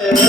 Yeah.